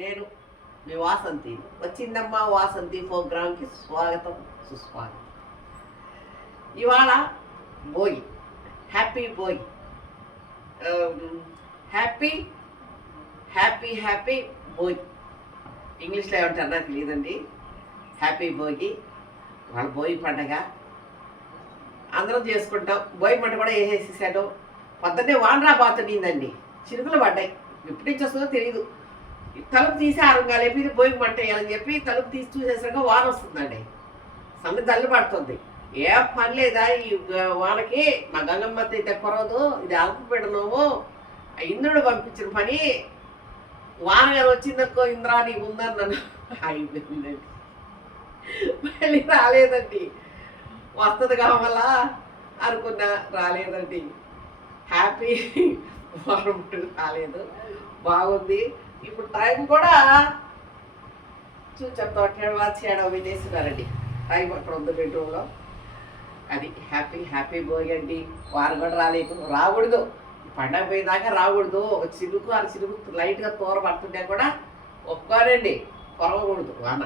నేను మీ వాసంతి. వచ్చిందమ్మా వాసంతి ప్రోగ్రాంకి స్వాగతం సుస్వాగతం. ఇవాళ Bhogi, happy Bhogi, happy happy happy Bhogi. ఇంగ్లీష్లో ఏమంటారు నాకు తెలియదండి. హ్యాపీ భోగి. వాళ్ళ భోగి పండగ అందరం చేసుకుంటాం. భోగి పంట కూడా వేసేసాడు. పొద్దున్నే వానరా బాతుండిందండి, చిరుకులు పడ్డాయి. ఎప్పటి నుంచి వస్తుందో తెలియదు. తలుపు తీసి ఆరుగా లేపి భోగి మంట వేయాలని చెప్పి తలుపు తీసి చూసేసరికి వాన వస్తుందండి. సన్న తల్లి పడుతుంది. ఏం పని లేదా ఈ వానకి? మా గంగమ్మ అయితే కురవదు, ఇది అల్పపెడనవు, ఇంద్రుడు పంపించిన పని. వాన గారు వచ్చిందనుకో, ఇంద్రా నీకు ఉందని నన్ను అయిపోయిందండి. మళ్ళీ రాలేదండి. వస్తుంది కావాలా అనుకున్నా, రాలేదండి. హ్యాపీ వారం రాలేదు, బాగుంది. ఇప్పుడు టైం కూడా చూసి చెప్తా, వాచ్ చేయడం వినేస్తున్నారండి. టైం అక్కడ ఉంది బెడ్రూమ్లో. అది హ్యాపీ హ్యాపీ భోగి అండి. వారు కూడా రాలేదు, రాకూడదు. పండగ పోయేదాకా రాకూడదు. ఒక చిరుకు ఆ చిరుకు లైట్గా తోర పడుతుంటే కూడా ఒప్పుకోనండి, కొరవకూడదు వాన.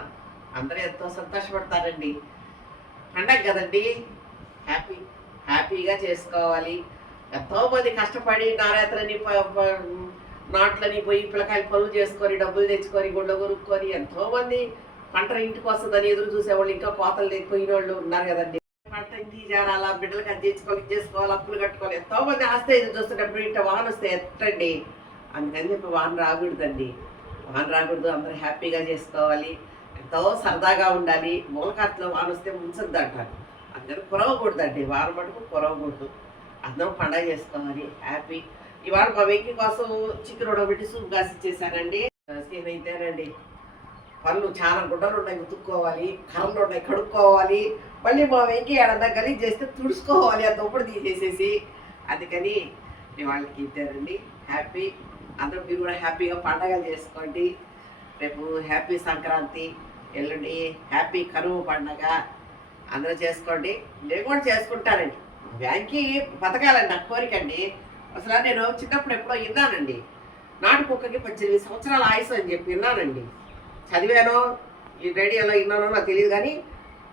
అందరూ ఎంతో సంతోషపడతారండి. పండగ కదండి, హ్యాపీగా చేసుకోవాలి. ఎంతోమంది కష్టపడి నారాత్రని నాట్లని పోయి పిల్లకాయలు పనులు చేసుకొని డబ్బులు తెచ్చుకొని గుడ్డ కొనుక్కొని ఎంతోమంది పంట ఇంటికి వస్తుందని ఎదురు చూసేవాళ్ళు, ఇంకా కోతలు తెగిపోయిన వాళ్ళు ఉన్నారు కదండి. పంట ఇంటికి చేరాలా, బిడ్డలకు అది తెచ్చుకోవాలి, చేసుకోవాలి, అప్పులు కట్టుకోవాలి. ఎంతోమంది ఆస్తే ఎదురు చూస్తున్నప్పుడు ఇంట వాన వస్తే ఎట్టండి. అందుకని చెప్పి వాన రాకూడదండి. వాన రాకూడదు, అందరూ హ్యాపీగా చేసుకోవాలి, ఎంతో సరదాగా ఉండాలి. మూలకాతలో వాన వస్తే ముంచద్దు అంటారు. అందరూ కురవకూడదండి, వాన మటుకు కురవకూడదు. అందరం పండగ చేసుకోవాలి, హ్యాపీ. ఇవాళ మా వెంకి కోసం చికెన్ ఉడబెట్టి సూప్ కాసి ఇచ్చేసానండి. అయితేనండి పళ్ళు చాలా గుడ్డలు ఉన్నాయి, ఉతుక్కోవాలి, కర్రలు ఉన్నాయి, కడుక్కోవాలి. మళ్ళీ మా వెంకి ఏడన్నా గలీజ్ చేస్తే తుడుచుకోవాలి, ఆ తొప్పుడు తీసేసేసి. అందుకని వాళ్ళకి ఇచ్చారండి. హ్యాపీ. అందరూ మీరు కూడా హ్యాపీగా పండగలు చేసుకోండి. రేపు హ్యాపీ సంక్రాంతి, ఎల్లుండి హ్యాపీ కనుమ పండగ. అందరూ చేసుకోండి, నేను కూడా చేసుకుంటానండి. బ్యాంకి బతకాలండి, నాకు కోరికండి. అసలు నేను చిన్నప్పుడు ఎప్పుడో విన్నానండి, నాటు కుక్కకి 18 సంవత్సరాల ఆయుసు అని చెప్పి విన్నానండి. చదివానో ఈ రేడియోలో విన్నానో నాకు తెలియదు, కానీ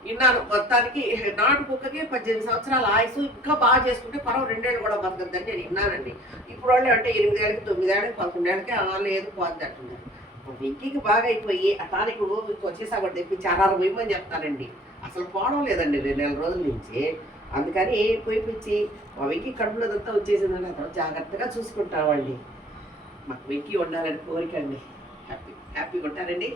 విన్నాను. మొత్తానికి నాటు కుక్కకి 18 సంవత్సరాల ఆయుసు, ఇంకా బాగా చేసుకుంటే పరవ 2 ఏళ్ళు కూడా బతకద్దని నేను విన్నానండి. ఇప్పుడు వాళ్ళు అంటే 8 ఏళ్ళకి 9 ఏళ్ళకి 11 ఏళ్ళకి లేదు పోద్ది అంటున్నారు. వెంకీకి బాగా అయిపోయి అటానికి వచ్చేసాబట్టి తెప్పించి 6 వేయమని చెప్తానండి. అసలు పోవడం లేదండి 2 నెలల రోజుల నుంచి. అందుకని పోయిపించి మా వెంకి కడుపులోదంతా వచ్చేసిందండి. అతను జాగ్రత్తగా చూసుకుంటామండి. మాకు వెంకి ఉండాలని కోరికండి. హ్యాపీగా ఉంటారండి.